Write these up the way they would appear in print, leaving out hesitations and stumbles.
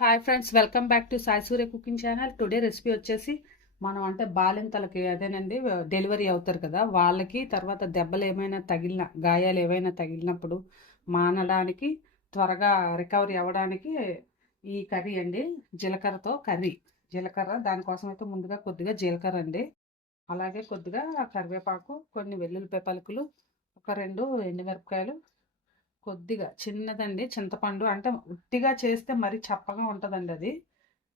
Hi friends, welcome back to Sai Surya cooking channel. Today recipe వచ్చేసి మనం అంటే బాలింతలకి అదేనండి, డెలివరీ అవుతారు కదా వాళ్ళకి, తర్వాత దెబ్బలు ఏమైనా తగిలిన, గాయాలు ఏవైనా తగిలినప్పుడు మానడానికి, త్వరగా రికవరీ అవ్వడానికి ఈ కర్రీ అండి. జీలకర్రతో కర్రీ. జీలకర్ర దానికోసం అయితే ముందుగా కొద్దిగా జీలకర్ర అండి, అలాగే కొద్దిగా కరివేపాకు, కొన్ని వెల్లుల్లిపాయ పలుకులు, ఒక 2 ఎండుమిరపకాయలు, కొద్దిగా చిన్నదండి చింతపండు. అంటే ఉట్టిగా చేస్తే మరి చప్పగా ఉంటుందండి అది.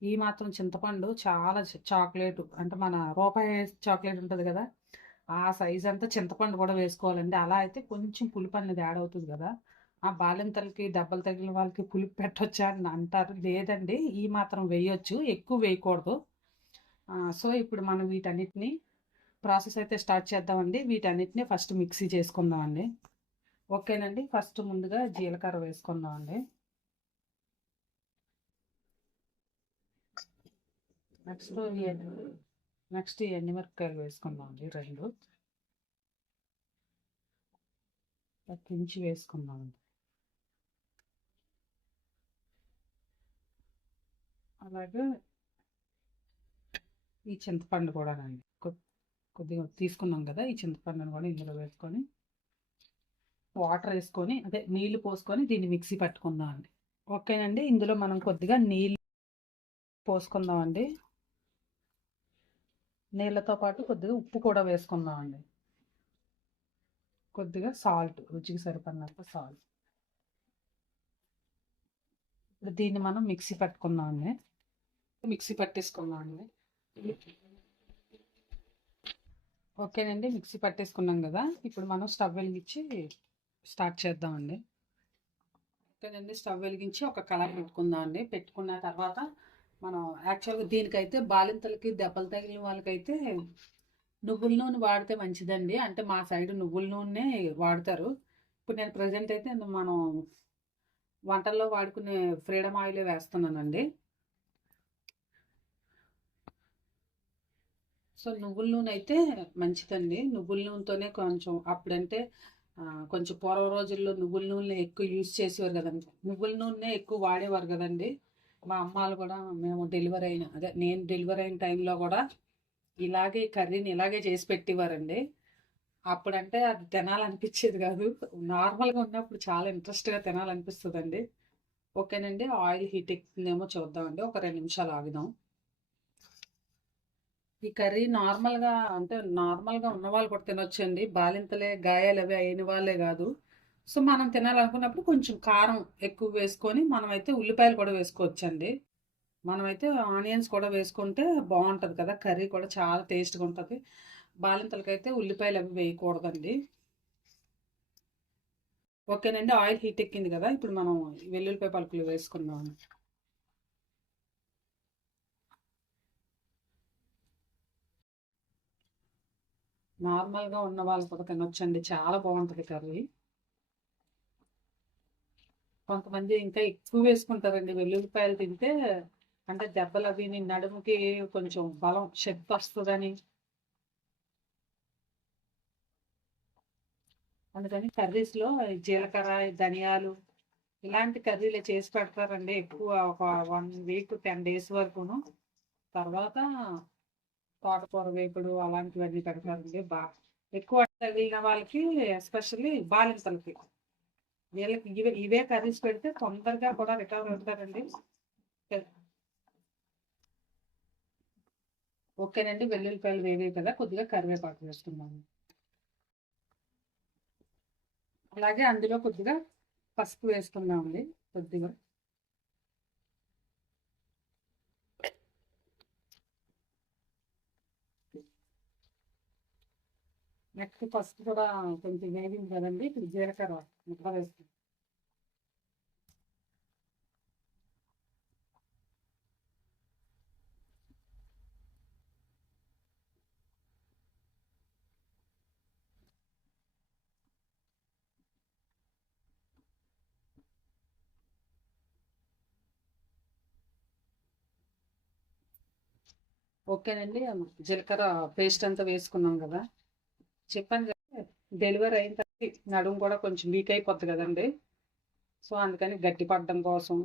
ఈ మాత్రం చింతపండు చాలా చాక్లెట్ అంటే మన రూపాయి చాక్లెట్ ఉంటుంది కదా, ఆ సైజ్ అంతా చింతపండు కూడా వేసుకోవాలండి. అలా అయితే కొంచెం పులుపు అనేది యాడ్ అవుతుంది కదా. ఆ బాలింతలకి దెబ్బలు తగిలిన వాళ్ళకి పులుపు పెట్టొచ్చా అని అంటారు. లేదండి, ఈ మాత్రం వేయొచ్చు, ఎక్కువ వేయకూడదు. సో ఇప్పుడు మనం వీటన్నిటిని ప్రాసెస్ అయితే స్టార్ట్ చేద్దామండి. వీటన్నిటిని ఫస్ట్ మిక్సీ చేసుకుందామండి. ఓకేనండి, ఫస్ట్ ముందుగా జీలకర్ర వేసుకుందామండి. నెక్స్ట్ నెక్స్ట్ ఈ ఎండుమిరపకాయలు వేసుకుందామండి, 2 తుంచి వేసుకుందామండి. అలాగే ఈ చింతపండు కూడానండి, కొద్దిగా తీసుకున్నాం కదా, ఈ చింతపండును కూడా ఇందులో వేసుకొని వాటర్ వేసుకొని, అదే నీళ్లు పోసుకొని దీన్ని మిక్సీ పట్టుకుందామండి. ఓకేనండి, ఇందులో మనం కొద్దిగా నీళ్ళు పోసుకుందామండి. నీళ్ళతో పాటు కొద్దిగా ఉప్పు కూడా వేసుకుందామండి. కొద్దిగా సాల్ట్, రుచికి సరిపడినంత సాల్ట్. ఇప్పుడు దీన్ని మనం మిక్సీ పట్టుకుందామండి. మిక్సీ పట్టేసుకుందామండి. ఓకేనండి, మిక్సీ పట్టేసుకున్నాం కదా, ఇప్పుడు మనం స్టవ్ వెలిగించి స్టార్ట్ చేద్దామండి. ఓకేనండి, స్టవ్ వెలిగించి ఒక కళాయి పెట్టుకుందామండి. పెట్టుకున్న తర్వాత మనం యాక్చువల్గా దీనికైతే బాలింతలకి దెబ్బలు తగిలిన వాళ్ళకైతే నువ్వుల నూనె వాడితే మంచిదండి. అంటే మా సైడ్ నువ్వుల నూనె వాడతారు. ఇప్పుడు నేను ప్రజెంట్ అయితే మనం వంటల్లో వాడుకునే ఫ్రీడమ్ ఆయిల్ వేస్తున్నానండి. సో నువ్వుల నూనె అయితే మంచిదండి. నువ్వుల నూనెతోనే కొంచెం అప్పుడంటే కొంచెం పూర్వ రోజుల్లో నువ్వుల నూనె ఎక్కువ యూజ్ చేసేవారు కదండి. నువ్వుల నూనె ఎక్కువ వాడేవారు కదండి. మా అమ్మాలు కూడా, మేము డెలివరీ అయిన అదే నేను డెలివరీ అయిన టైంలో కూడా ఇలాగే కర్రీని ఇలాగే చేసి పెట్టేవారండి. అప్పుడంటే అది తినాలనిపించేది కాదు. నార్మల్గా ఉన్నప్పుడు చాలా ఇంట్రెస్ట్గా తినాలనిపిస్తుందండి. ఓకేనండి, ఆయిల్ హీట్ ఎక్కిందేమో చూద్దామండి. ఒక 2 నిమిషాలు ఆగుదాం. ఈ కర్రీ నార్మల్గా అంటే నార్మల్గా ఉన్న వాళ్ళు కూడా తినొచ్చండి. బాలింతలే గాయాలు అవి అయిన వాళ్ళే కాదు. సో మనం తినాలనుకున్నప్పుడు కొంచెం కారం ఎక్కువ వేసుకొని, మనమైతే ఉల్లిపాయలు కూడా వేసుకోవచ్చండి. మనమైతే ఆనియన్స్ కూడా వేసుకుంటే బాగుంటుంది కదా, కర్రీ కూడా చాలా టేస్ట్గా ఉంటుంది. బాలింతలకైతే ఉల్లిపాయలు అవి వేయకూడదండి. ఓకేనండి, ఆయిల్ హీట్ ఎక్కింది కదా, ఇప్పుడు మనం వెల్లుల్లిపాయ పలుకులు వేసుకుందాం. నార్మల్గా ఉన్న వాళ్ళు కూడా తినొచ్చండి, చాలా బాగుంటుంది కర్రీ. కొంతమంది ఇంకా ఎక్కువ వేసుకుంటారండి వెల్లుల్లిపాయలు తింటే. అంటే దెబ్బలు అవి నడుముకి కొంచెం బలం, శక్తి వస్తుందని. అందుకని కర్రీస్లో జీలకర్ర, ధనియాలు ఇలాంటి కర్రీలు చేసి పెడతారండి ఎక్కువ. ఒక 1 వీక్ 10 డేస్ వరకును. తర్వాత తోటకూర వేపుడు అలాంటివన్నీ పెడతారండి. ఎక్కువ తగిలిన వాళ్ళకి, ఎస్పెషల్లీ బాలింతలకి, వీళ్ళకి ఇవే కర్రీస్ పెడితే తొందరగా కూడా రికవర్ అవుతారండి. ఓకేనండి, వెల్లుల్లిపాయలు వేవే కదా, కొద్దిగా కరివేపాకు వేసుకున్నాము. అలాగే అందులో కొద్దిగా పసుపు వేసుకున్నామండి, కొద్దిగా. నెక్స్ట్ పసుపు కూడా కొంచెం వేగింది కదండి, ఇప్పుడు జీలకర్ర ముక్క వేసుకుంటాం. ఓకేనండి, జీలకర్ర పేస్ట్ అంతా వేసుకున్నాం కదా. చెప్పాను కదా, డెలివరీ అయిన తర్వాత నడుము కూడా కొంచెం వీక్ అయిపోద్ది కదండి. సో అందుకని గట్టి పడడం కోసం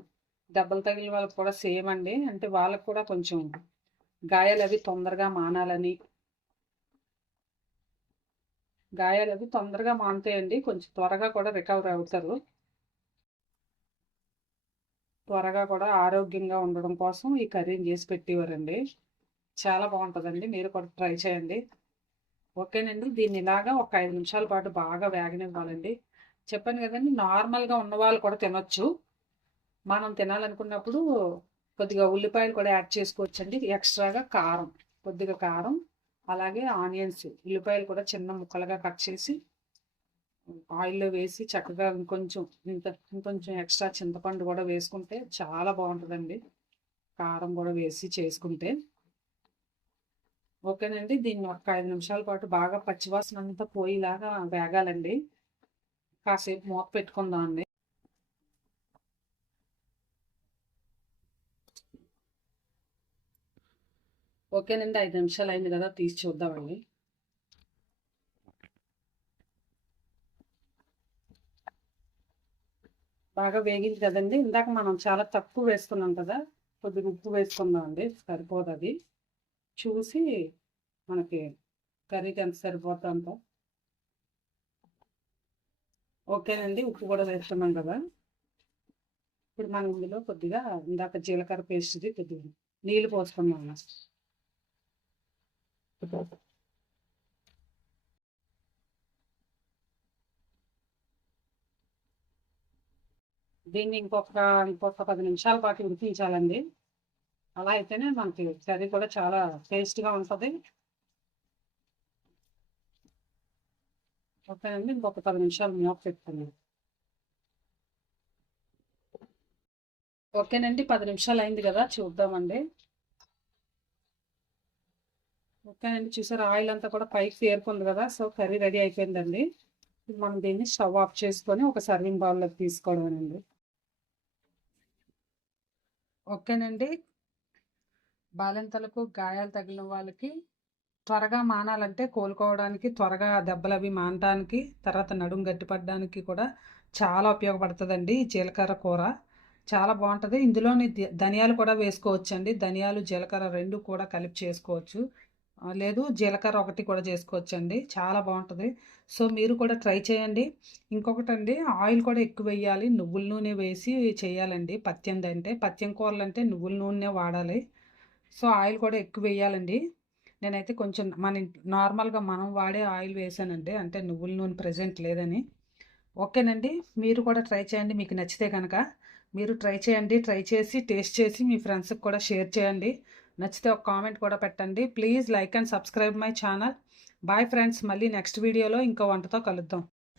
దెబ్బలు తగిలిన వాళ్ళకి కూడా సేమ్ అండి. అంటే వాళ్ళకి కూడా కొంచెం గాయాలు అవి తొందరగా మానాలని, గాయాలు అవి తొందరగా మానుతాయండి. కొంచెం త్వరగా కూడా రికవర్ అవుతారు. త్వరగా కూడా ఆరోగ్యంగా ఉండడం కోసం ఈ కర్రీని చేసి పెట్టేవారండి. చాలా బాగుంటుందండి, మీరు కూడా ట్రై చేయండి. ఓకేనండి. దీన్ని ఇలాగా ఒక 5 నిమిషాల పాటు బాగా వేగనివ్వాలండి. చెప్పాను కదండి, నార్మల్గా ఉన్న వాళ్ళు కూడా తినొచ్చు. మనం తినాలనుకున్నప్పుడు కొద్దిగా ఉల్లిపాయలు కూడా యాడ్ చేసుకోవచ్చండి. ఎక్స్ట్రాగా కారం, కొద్దిగా కారం, అలాగే ఆనియన్స్, ఉల్లిపాయలు కూడా చిన్న ముక్కలుగా కట్ చేసి ఆయిల్లో వేసి చక్కగా ఇంకొంచెం ఎక్స్ట్రా చింతపండు కూడా వేసుకుంటే చాలా బాగుంటుందండి. కారం కూడా వేసి చేసుకుంటే. ఓకేనండి. దీన్ని ఒక 5 నిమిషాల పాటు బాగా పచ్చివాసన అంతా పోయేలాగా వేగాలండి. కాసేపు మూత పెట్టుకుందాం అండి. ఓకేనండి. 5 నిమిషాలు అయింది కదా, తీసి చూద్దామండి. బాగా వేగింది కదండి. ఇందాక మనం చాలా తక్కువ వేసుకున్నాం కదా, కొద్దిగా ఉప్పు వేసుకుందాం అండి. సరిపోదు అది చూసి, మనకి కర్రీకి ఎంత సరిపోతుందో అంత. ఓకేనండి. ఉప్పు కూడా వేస్తున్నాం కదా. ఇప్పుడు మనం ఇందులో కొద్దిగా ఇందాక జీలకర్ర పేస్ట్ది కొద్దిగా నీళ్ళు పోసుకున్నాం. దీన్ని ఇంకొక 10 నిమిషాల పాటు ఉడికించాలండి. అలా అయితేనే మనకి కర్రీ కూడా చాలా టేస్ట్గా ఉంటుంది. ఓకేనండి. ఇంకొక 10 నిమిషాలు మూత పెట్టుకున్నాం. ఓకేనండి. 10 నిమిషాలు అయింది కదా, చూద్దామండి. ఓకేనండి. చూసారు, ఆయిల్ అంతా కూడా పైకి తేరుకుంది కదా. సో కర్రీ రెడీ అయిపోయిందండి. మనం దీన్ని స్టవ్ ఆఫ్ చేసుకొని ఒక సర్వింగ్ బౌల్లోకి తీసుకోవడమేనండి. ఓకేనండి. బాలింతలకు గాయాలు తగిలిన వాళ్ళకి త్వరగా మానాలంటే, కోలుకోవడానికి, త్వరగా దెబ్బలు అవి మానడానికి, తర్వాత నడుము గట్టిపడడానికి కూడా చాలా ఉపయోగపడుతుందండి ఈ జీలకర్ర కూర. చాలా బాగుంటుంది. ఇందులోని ధనియాలు కూడా వేసుకోవచ్చండి. ధనియాలు జీలకర్ర రెండు కూడా కలిపి చేసుకోవచ్చు. లేదు, జీలకర్ర ఒకటి కూడా చేసుకోవచ్చండి. చాలా బాగుంటుంది. సో మీరు కూడా ట్రై చేయండి. ఇంకొకటండి, ఆయిల్ కూడా ఎక్కువ వేయాలి. నువ్వుల నూనె వేసి చేయాలండి పత్యం. అంటే పత్యం కూరలు అంటే నువ్వుల నూనె వాడాలి. సో ఆయిల్ కూడా ఎక్కువ వేయాలండి. నేనైతే కొంచెం నార్మల్గా మనం వాడే ఆయిల్ వేసానండి, అంటే నువ్వుల నూనె ప్రజెంట్ లేదని. ఓకేనండి. మీరు కూడా ట్రై చేయండి. మీకు నచ్చితే కనుక మీరు ట్రై చేయండి. ట్రై చేసి టేస్ట్ చేసి మీ ఫ్రెండ్స్కి కూడా షేర్ చేయండి. నచ్చితే ఒక కామెంట్ కూడా పెట్టండి. Please like and subscribe my channel. Bye friends. మళ్ళీ నెక్స్ట్ వీడియోలో ఇంకో వంటతో కలుద్దాం.